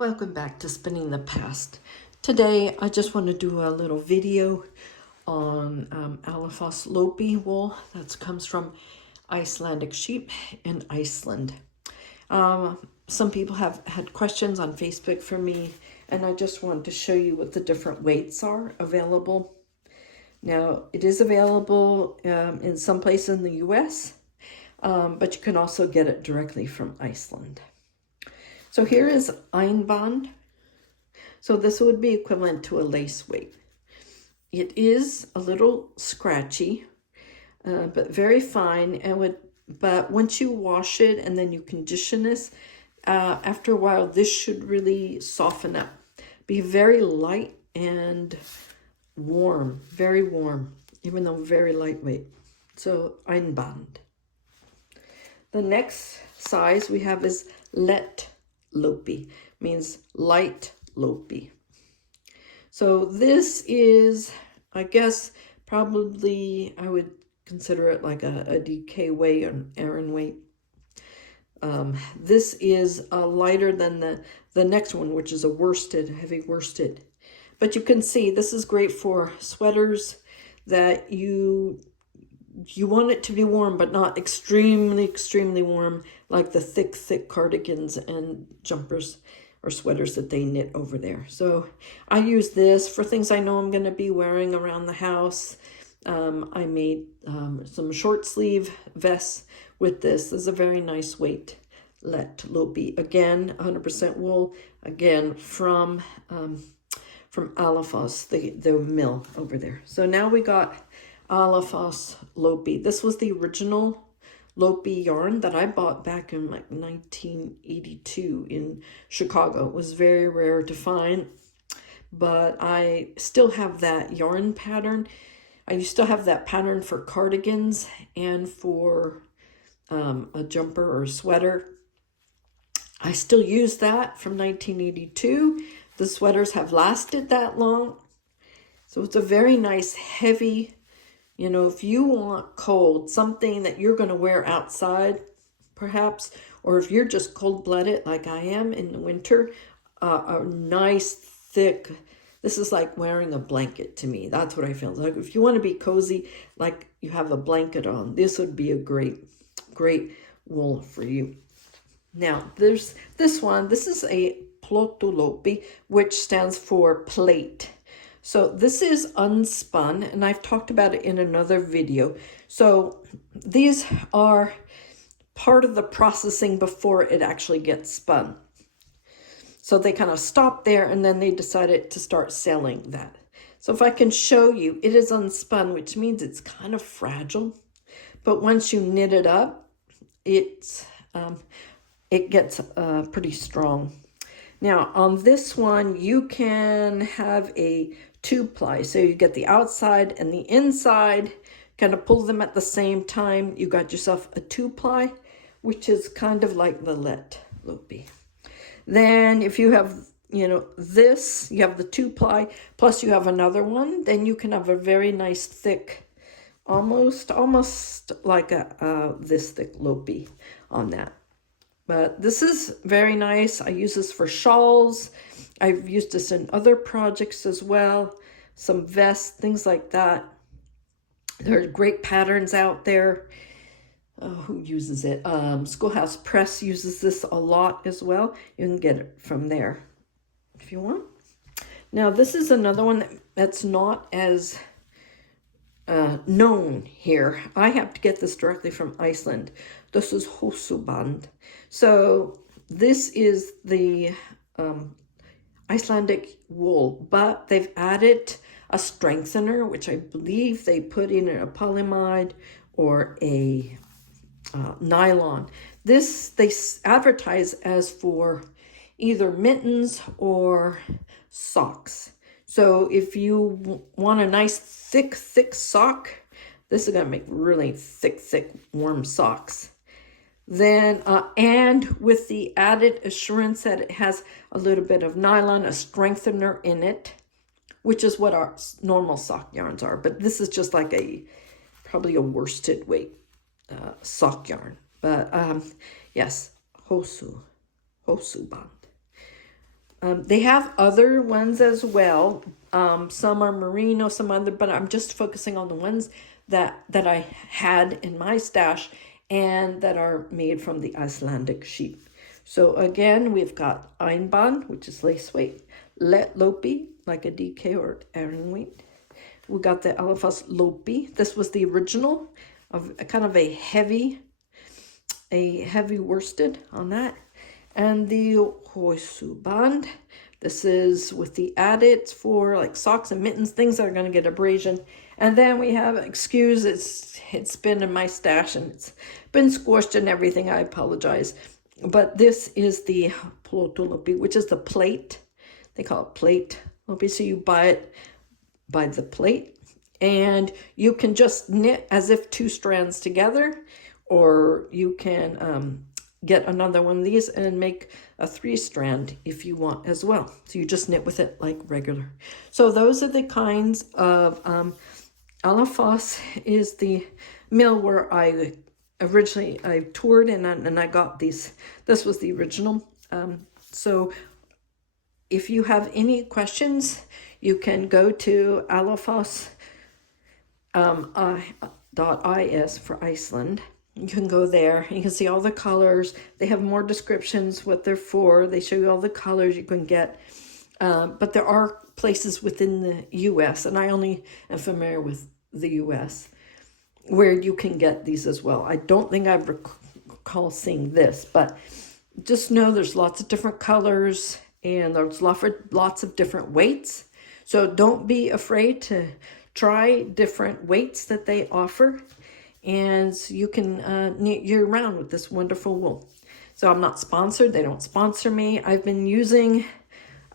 Welcome back to Spinning the Past. Today I just want to do a little video on Alafoss Lopi wool that comes from Icelandic sheep in Iceland. Some people have had questions on Facebook for me, and I just wanted to show you what the different weights are available. Now, it is available in some places in the US, but you can also get it directly from Iceland. So here is Einband. So this would be equivalent to a lace weight. It is a little scratchy, but very fine. But once you wash it and then you condition this, after a while, this should really soften up. Be very light and warm, very warm, even though very lightweight. So Einband. The next size we have is Let Lopi, means light Lopi. So this is, I guess, probably I would consider it like a DK weight or an Aran weight. This is lighter than the next one, which is a worsted, heavy worsted. But you can see this is great for sweaters that you want it to be warm, but not extremely warm, like the thick cardigans and jumpers or sweaters that they knit over there. So I use this for things I know I'm going to be wearing around the house. I made some short sleeve vests with this. This is a very nice weight. Let Lopi, again, 100% wool, again from Alafoss, the mill over there. So now we got Alafoss Lopi. This was the original Lopi yarn that I bought back in like 1982 in Chicago. It was very rare to find, but I still have that yarn pattern. I still have that pattern for cardigans and for a jumper or sweater. I still use that from 1982. The sweaters have lasted that long. So it's a very nice, heavy, you know, if you want cold, something that you're going to wear outside, perhaps, or if you're just cold-blooded like I am in the winter, a nice, thick, this is like wearing a blanket to me. That's what I feel like. If you want to be cozy, like you have a blanket on, this would be a great wool for you. Now, there's this one. This is a Lopi, which stands for plate. So this is unspun, and I've talked about it in another video. So these are part of the processing before it actually gets spun. So they kind of stopped there, and then they decided to start selling that. So if I can show you, it is unspun, which means it's kind of fragile. But once you knit it up, it gets pretty strong. Now, on this one, you can have a two-ply. So you get the outside and the inside, kind of pull them at the same time. You got yourself a two-ply, which is kind of like the Let Lopi. Then if you have, you know, this, you have the two-ply, plus you have another one, then you can have a very nice thick, almost like this thick Lopi on that. But this is very nice. I use this for shawls. I've used this in other projects as well. Some vests, things like that. There are great patterns out there. Who uses it? Schoolhouse Press uses this a lot as well. You can get it from there if you want. Now, this is another one that's not as known here. I have to get this directly from Iceland. This is Hosuband. So this is the Icelandic wool, but they've added a strengthener, which I believe they put in a polyamide or a nylon. This they advertise as for either mittens or socks. So if you want a nice thick sock, this is going to make really thick, warm socks. Then, and with the added assurance that it has a little bit of nylon, a strengthener in it, which is what our normal sock yarns are. But this is just like probably a worsted weight sock yarn. But yes, Hosuband. They have other ones as well. Some are merino, some other, but I'm just focusing on the ones that I had in my stash and that are made from the Icelandic sheep. So again, we've got Einband, which is lace weight, Lopi, like a DK or Aran weight. We got the Alafoss Lopi. This was the original of kind of a heavy worsted on that. And the Hoisuband. This is with the added for like socks and mittens, things that are going to get abrasion. And then we have, excuse, it's been in my stash and it's been squished and everything. I apologize. But this is the Plotolopi, which is the plate. They call it plate Lopi. So you buy it by the plate. And you can just knit as if 2 strands together. Or you can get another one of these and make a 3-strand if you want as well. So you just knit with it like regular. So those are the kinds of Alafoss is the mill where I toured and I got these. This was the original. So if you have any questions, you can go to alafoss.is for Iceland. You can go there. You can see all the colors. They have more descriptions, what they're for. They show you all the colors you can get. But there are places within the U.S., and I only am familiar with the U.S., where you can get these as well. I don't think I recall seeing this, but just know there's lots of different colors, and there's lots of different weights. So don't be afraid to try different weights that they offer. And you can knit year-round with this wonderful wool. So I'm not sponsored. They don't sponsor me. I've been using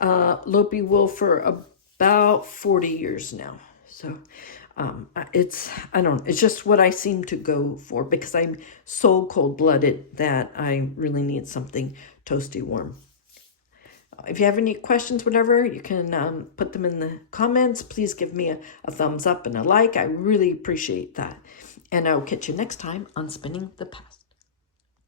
Lopi wool for about 40 years now. So it's just what I seem to go for because I'm so cold-blooded that I really need something toasty warm. If you have any questions, whatever, you can put them in the comments. Please give me a thumbs up and a like. I really appreciate that. And I'll catch you next time on Spinning the Past.